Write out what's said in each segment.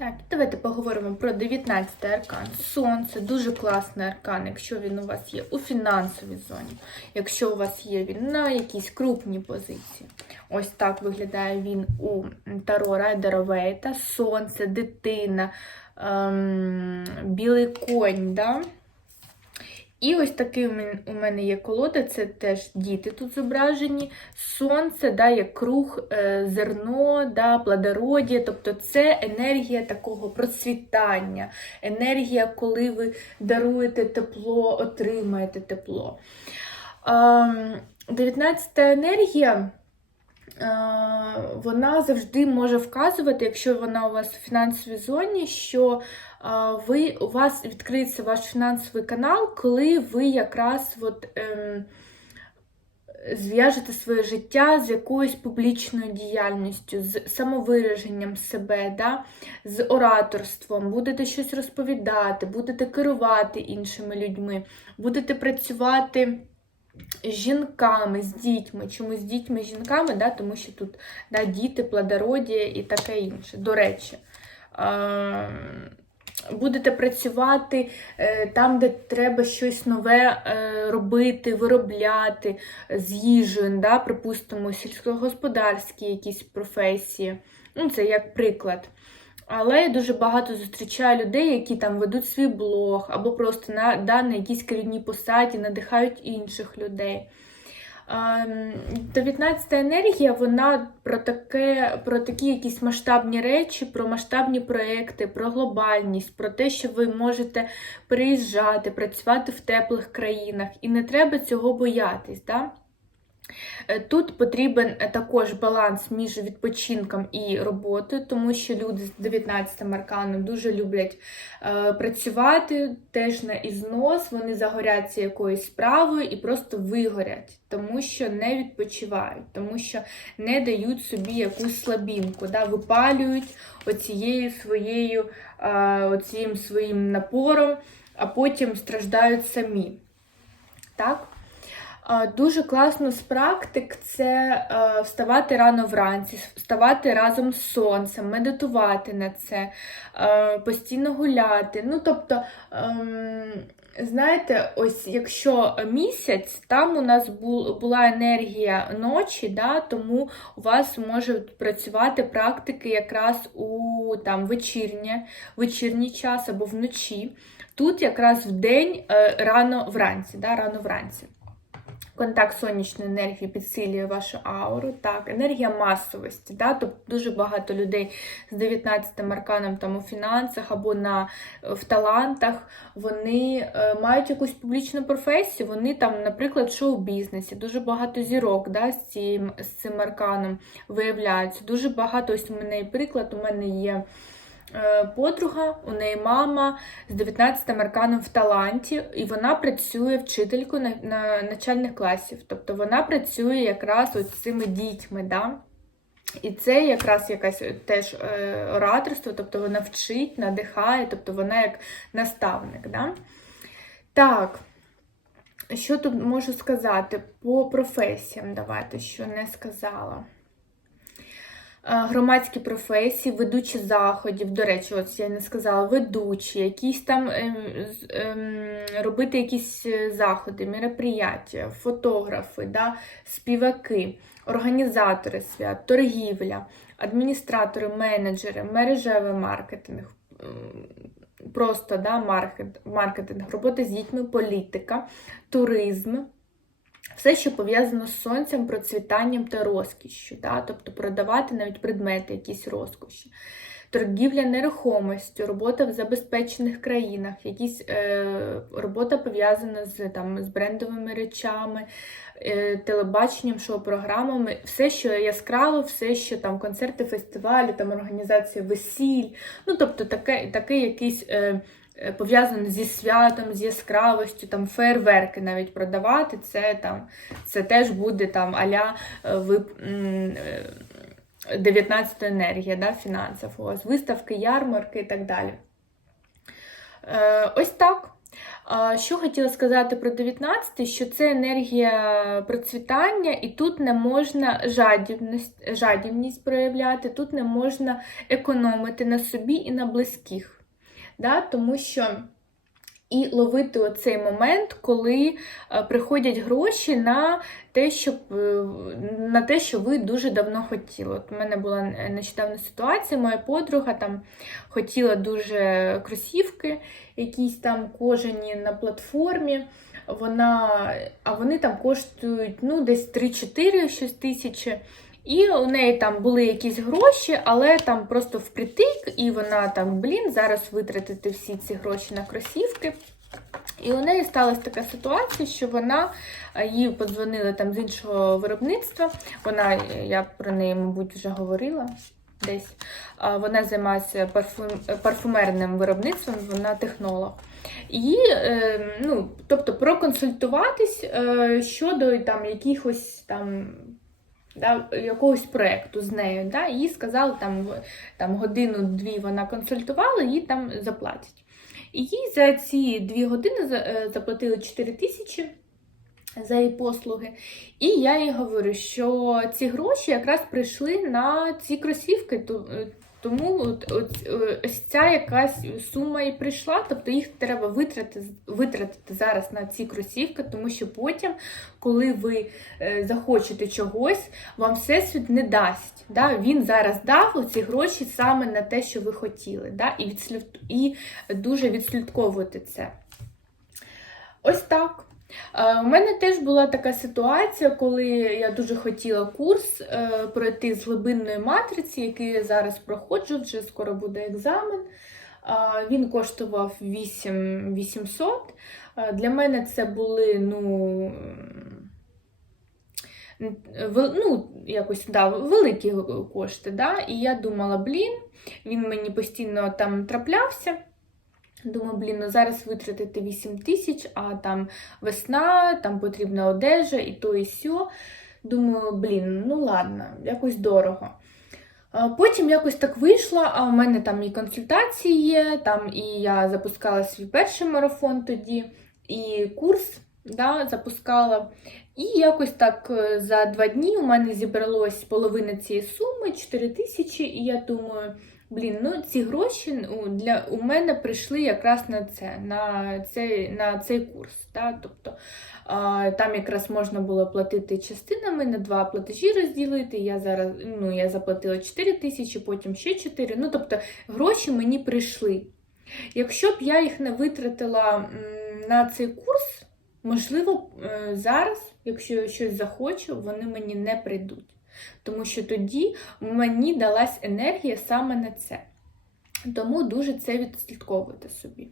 Так, давайте поговоримо про 19 аркан. Сонце дуже класний аркан, якщо він у вас є у фінансовій зоні, якщо у вас є він на якійсь крупній позиції. Ось так виглядає він у Таро Райдера Вейта. Сонце, дитина, ем, білий конь. Да? І ось такий у мене є колода, це теж діти тут зображені. Сонце, да, як круг, е, зерно, да, плодородія. Тобто це енергія такого процвітання, енергія, коли ви даруєте тепло, отримаєте тепло. Ем, 19 енергія. е, Вона завжди може вказувати, якщо вона у вас у фінансовій зоні, що ви, у вас відкриється ваш фінансовий канал, коли ви якраз от, ем, зв'яжете своє життя з якоюсь публічною діяльністю, з самовираженням себе, да? з ораторством, будете щось розповідати, будете керувати іншими людьми, будете працювати. з Жінками, з дітьми, чому з дітьми, з жінками, да, тому що тут да, діти, плодородія і таке інше. До речі, е, будете працювати е, там, де треба щось нове е, робити, виробляти з їжею, да, припустимо, сільськогосподарські якісь професії. Ну, це як приклад. Але я дуже багато зустрічаю людей, які там ведуть свій блог, або просто на, да, на якійсь керівній посаді надихають інших людей. Ем, 19 енергія, вона про таке, про такі якісь масштабні речі, про масштабні проекти, про глобальність, про те, що ви можете приїжджати, працювати в теплих країнах, і не треба цього боятись. Да? Е, Тут потрібен е, також баланс між відпочинком і роботою, тому що люди з 19 арканом дуже люблять е, працювати теж на ізнос, вони загоряться якоюсь справою і просто вигорять, тому що не відпочивають, тому що не дають собі якусь слабінку, да, випалюють оцією своєю, е, оцією своїм напором, а потім страждають самі. Так? Дуже класно з практик це е, вставати рано вранці, вставати разом з сонцем, медитувати на це, е, постійно гуляти. Ну, тобто, ем, знаєте, ось якщо місяць, там у нас була енергія ночі, да, тому у вас можуть працювати практики якраз у там, вечірнє, вечірній час або вночі. Тут якраз в день е, рано вранці, да, рано вранці. Контакт сонячної енергії підсилює вашу ауру. Так, енергія масовості. Да? Тобто дуже багато людей з 19 арканом там у фінансах або на, в талантах, вони е, мають якусь публічну професію, вони там, наприклад, шоу-бізнесі, дуже багато зірок да, з, цим, з цим арканом виявляються. Дуже багато, ось у мене є приклад, у мене є. Е, Подруга, у неї мама з 19 арканом в таланті, і вона працює вчителькою на, на начальних класів. Тобто вона працює якраз з цими дітьми. Да? І це якраз якась теж е, ораторство, тобто вона вчить, надихає, тобто вона як наставник. Да? Так, що тут можу сказати по професіям? Давайте, що не сказала. Е, Громадські професії, ведучі заходів, до речі, от я не сказала, ведучі, якісь там ем, ем, робити якісь е, заходи, мероприятия, фотографи, да, співаки, організатори свят, торгівля, адміністратори, менеджери, мережевий маркетинг, просто да, маркет, маркетинг, робота з дітьми, політика, туризм. Все, що пов'язано з сонцем, процвітанням та розкішшю, да? тобто продавати навіть предмети, якісь розкоші. Торгівля нерухомістю, робота в забезпечених країнах, якісь, е, робота пов'язана з, там, з брендовими речами, е, телебаченням, шоу-програмами, все, що яскраво, все, що там концерти, фестивалі, там організація весіль. Ну, тобто таке, такий якийсь. Е, пов'язане зі святом, з яскравостю, там фейерверки навіть продавати, це там це теж буде там аля е, ви. е, 19 енергія да, фінансів, у вас виставки, ярмарки і так далі. Е, ось так. Що хотіла сказати про 19, що це енергія процвітання, і тут не можна жадібність, жадібність проявляти, тут не можна економити на собі і на близьких. Да? Тому що і ловити оцей момент, коли е, приходять гроші на те, щоб, е, на те, що ви дуже давно хотіли. От У мене була нещодавна ситуація, моя подруга там хотіла дуже кросівки, якісь там кожані на платформі. Вона, А вони там коштують ну, десь 3-4 щось тисячі. І у неї там були якісь гроші, але там просто впритик, і вона там, блін, зараз витратити всі ці гроші на кросівки. І у неї сталася така ситуація, що вона їй подзвонили там з іншого виробництва. Вона, я про неї, мабуть, вже говорила десь. Вона займається парфум, парфумерним виробництвом, вона технолог. І, е, ну, тобто, проконсультуватись е, щодо там якихось там да, якогось проєкту з нею. Да, Їй сказали, там там годину-дві вона консультувала, їй там заплатять. І їй за ці дві години е, заплатили 4 тисячі за її послуги. І я їй говорю, що ці гроші якраз прийшли на ці кросівки. Тому от, от, е, ось ця якась сума і прийшла, тобто їх треба витратити витратити зараз на ці кросівки, тому що потім, коли ви е, захочете чогось, вам всесвіт не дасть. Да? Він зараз дав ці гроші саме на те, що ви хотіли. Да? І, відслід... і дуже відслідковувати це. Ось так. Е, у мене теж була така ситуація, коли я дуже хотіла курс е, пройти з глибинної матриці, який я зараз проходжу, вже скоро буде екзамен. Він коштував 8800. Для мене це були, ну, ну, якось да, великі кошти. Да? І я думала, блін, він мені постійно там траплявся. Думаю, блін, ну зараз витратити 8 тисяч, а там весна, там потрібна одежа і то, і сьо. Думаю, блін, ну ладно, якось дорого. Потім якось так вийшло, а у мене там і консультації є, там і я запускала свій перший марафон тоді, і курс да, запускала. І якось так е, за два дні у мене зібралось половина цієї суми 4 тисячі, і я думаю. Блін, ну ці гроші ну, для у мене прийшли якраз на це, на цей на цей курс. Да? Тобто а, Там якраз можна було платити частинами на два платежі розділити. Я зараз ну, я заплатила 4 тисячі, потім ще 4. Ну, тобто гроші мені прийшли. Якщо б я їх не витратила на цей курс, можливо, е, зараз, якщо я щось захочу, вони мені не прийдуть. Тому що тоді мені далась енергія саме на це. Тому дуже це відслідковуйте собі.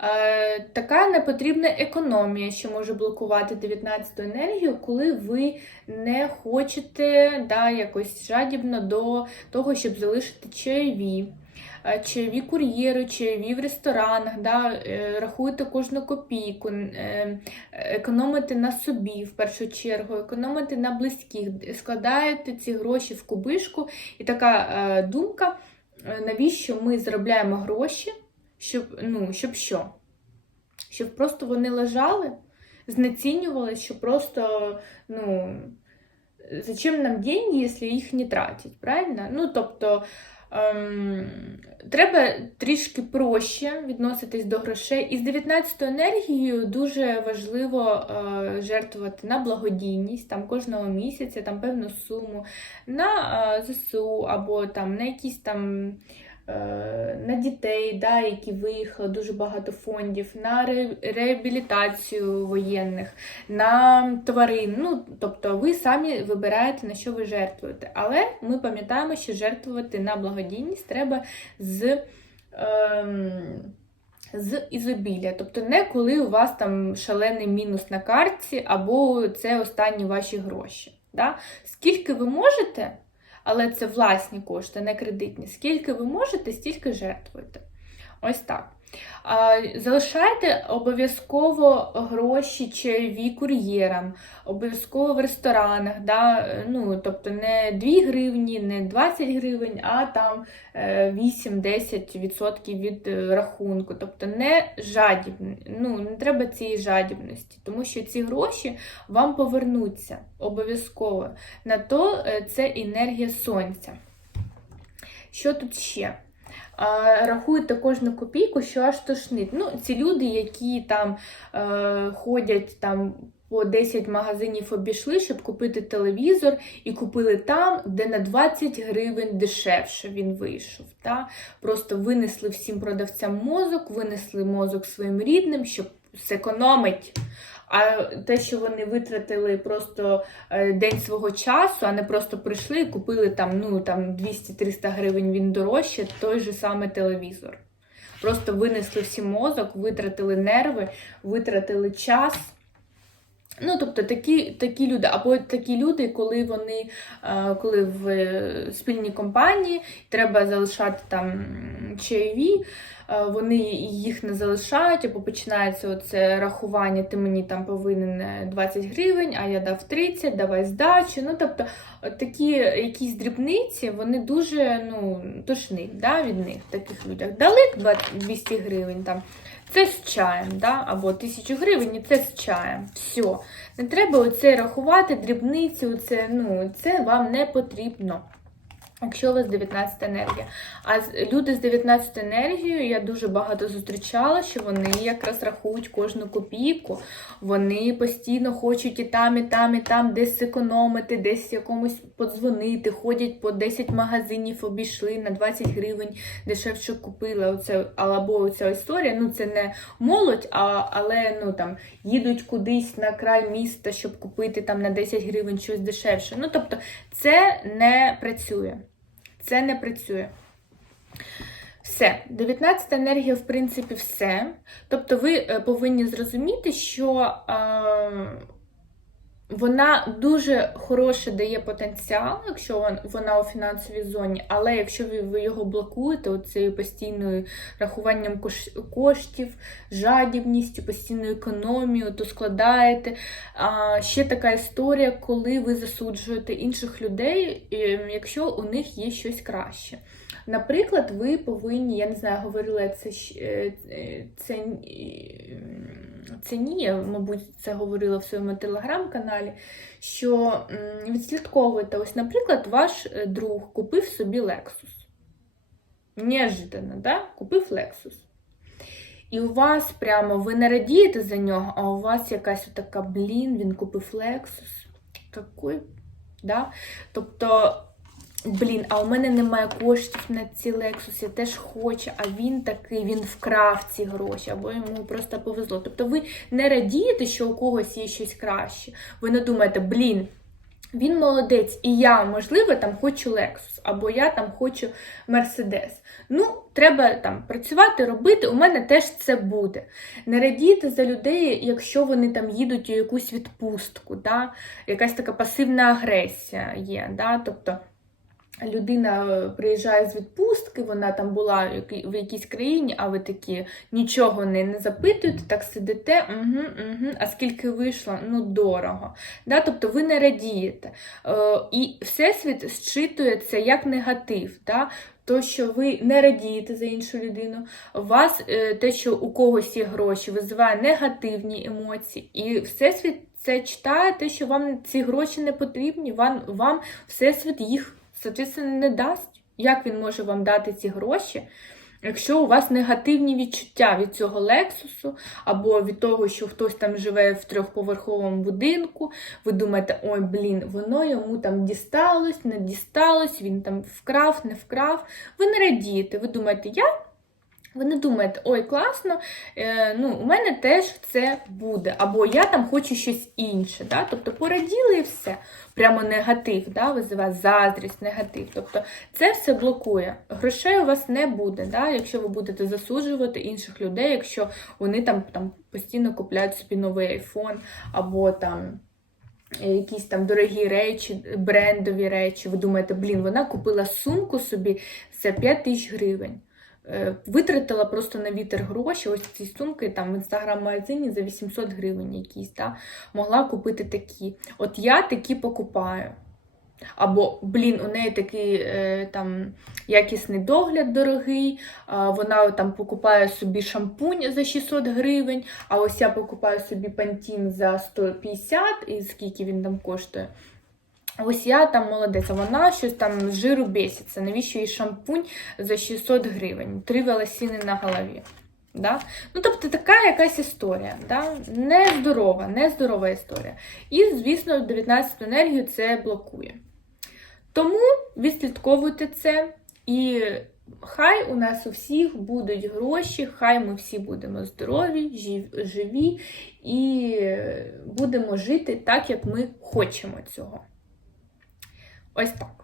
Е, така непотрібна економія, що може блокувати 19-ту енергію, коли ви не хочете да, якось жадібно до того, щоб залишити чайові. Е, чайові кур'єри, чайові в ресторанах, да, е, рахуєте кожну копійку, е, економите на собі в першу чергу, економите на близьких, складаєте ці гроші в кубишку. І така думка, навіщо ми заробляємо гроші, щоб, ну, щоб що? Щоб просто вони лежали, знецінювали, що просто, ну, зачем нам деньги, якщо їх не тратять, правильно? Ну, тобто, ем, треба трішки проще відноситись до грошей. І з 19 енергією дуже важливо е, жертвувати на благодійність там кожного місяця, там певну суму, на е, ЗСУ або там на якісь там. Е, на дітей, да, які виїхали, дуже багато фондів, на реабілітацію воєнних, на тварин. Ну, Тобто ви самі вибираєте, на що ви жертвуєте. Але ми пам'ятаємо, що жертвувати на благодійність треба з. Ем, з ізобілля, тобто не коли у вас там шалений мінус на картці, або це останні ваші гроші. Да? Скільки ви можете, але це власні кошти, не кредитні. Скільки ви можете, стільки жертвуйте. Ось так. Залишайте обов'язково гроші чайові кур'єрам, обов'язково в ресторанах. Да? Ну, тобто не 2 гривні, не 20 гривень, а там е, 8-10% від е, рахунку. Тобто не жадібні, ну, не треба цієї жадібності, тому що ці гроші вам повернуться обов'язково. На то е, це енергія сонця. Що тут ще? А, Рахуєте кожну копійку, що аж тошнить. Ну, ці люди, які там е, ходять там по 10 магазинів обійшли, щоб купити телевізор, і купили там, де на 20 гривень дешевше він вийшов. Та? Просто винесли всім продавцям мозок, винесли мозок своїм рідним, щоб зекономить. А те, що вони витратили просто е, день свого часу, а не просто прийшли і купили там, ну, там 200-300 гривень він дорожче, той же саме телевізор. Просто винесли всі мозок, витратили нерви, витратили час. Ну, тобто такі такі люди, або такі люди, коли вони е, коли в е, спільній компанії треба залишати там чайові, е, вони їх не залишають, або починається оце рахування, ти мені там повинен 20 гривень, а я дав 30, давай здачу. Ну, тобто такі якісь дрібниці, вони дуже ну, тошні да, від них, таких людях. Дали 200 гривень там це з чаєм, да? або тисячу гривень, і це з чаєм. Все. Не треба оце рахувати, дрібниці, оце, ну, це вам не потрібно. Якщо у вас 19 енергія. А люди з 19 енергією я дуже багато зустрічала, що вони якраз рахують кожну копійку. Вони постійно хочуть і там, і там, і там десь зекономити, десь якомусь подзвонити, ходять по 10 магазинів, обійшли на 20 гривень, дешевше купили. Оце, або оця історія. Ну, це не молодь, а, але ну, там, їдуть кудись на край міста, щоб купити там на 10 гривень щось дешевше. Ну, тобто, це не працює. Це не працює. Все, 19 енергія, в принципі, все. Тобто, ви е, повинні зрозуміти, що е, вона дуже хороше дає потенціал, якщо вона у фінансовій зоні, але якщо ви, його блокуєте, оцею постійною рахуванням коштів, жадібністю, постійною економією, то складаєте. А, Ще така історія, коли ви засуджуєте інших людей, якщо у них є щось краще. Наприклад, ви повинні, я не знаю, говорила це е, е, це, це ні, мабуть, це говорила в своєму телеграм-каналі, що відслідковуєте, ось, наприклад, ваш е, друг купив собі Lexus. Неожиданно, да? купив Lexus. І у вас прямо ви не радієте за нього, а у вас якась така, блін, він купив Lexus. Такий, да? Тобто Блін, а у мене немає коштів на ці Lexus, я теж хочу, а він такий, він вкрав ці гроші, або йому просто повезло. Тобто ви не радієте, що у когось є щось краще. Ви не думаєте, блін, він молодець, і я, можливо, там хочу Lexus, або я там хочу Mercedes. Ну, треба там працювати, робити, у мене теж це буде. Не радійте за людей, якщо вони там їдуть у якусь відпустку, да? якась така пасивна агресія є. Да? Тобто Людина е, приїжджає з відпустки, вона там була в якійсь країні, а ви такі нічого не не запитуєте, так сидите, угу, угу, а скільки вийшло, ну дорого. Да? Тобто ви не радієте. Е, І Всесвіт зчитується як негатив. Да? То, що ви не радієте за іншу людину, вас е, те, що у когось є гроші, визиває негативні емоції. І Всесвіт це читає те, що вам ці гроші не потрібні, вам, вам Всесвіт їх соответственно, не дасть. Як він може вам дати ці гроші? Якщо у вас негативні відчуття від цього лексусу, або від того, що хтось там живе в трьохповерховому будинку, ви думаєте, ой, блін, воно йому там дісталось, не дісталось, він там вкрав, не вкрав. Ви не радієте, ви думаєте, я ви не думаєте, ой, класно, е, ну, у мене теж це буде. Або я там хочу щось інше. Да? Тобто пораділи і все. Прямо негатив, да? визиває заздрість, негатив. Тобто це все блокує. Грошей у вас не буде, да? якщо ви будете засуджувати інших людей, якщо вони там там постійно купляють собі новий айфон, або там. Якісь там дорогі речі, брендові речі. Ви думаєте, блін, вона купила сумку собі за 5 тисяч гривень. Е, витратила просто на вітер гроші. Ось ці сумки там в інстаграм-магазині за 800 гривень якісь, та, могла купити такі. От я такі покупаю. Або, блін, у неї такий е, там якісний догляд дорогий, вона там покупає собі шампунь за 600 гривень, а ось я покупаю собі пантін за 150, і скільки він там коштує. Ось я там молодець, а вона щось там з жиру беситься. Навіщо їй шампунь за 600 гривень? Три волосини на голові. Да? Ну, тобто така якась історія. Да? Нездорова, нездорова історія. І, звісно, 19 енергію це блокує. Тому відслідковуйте це. І хай у нас у всіх будуть гроші, хай ми всі будемо здорові, живі і будемо жити так, як ми хочемо цього. Ось так.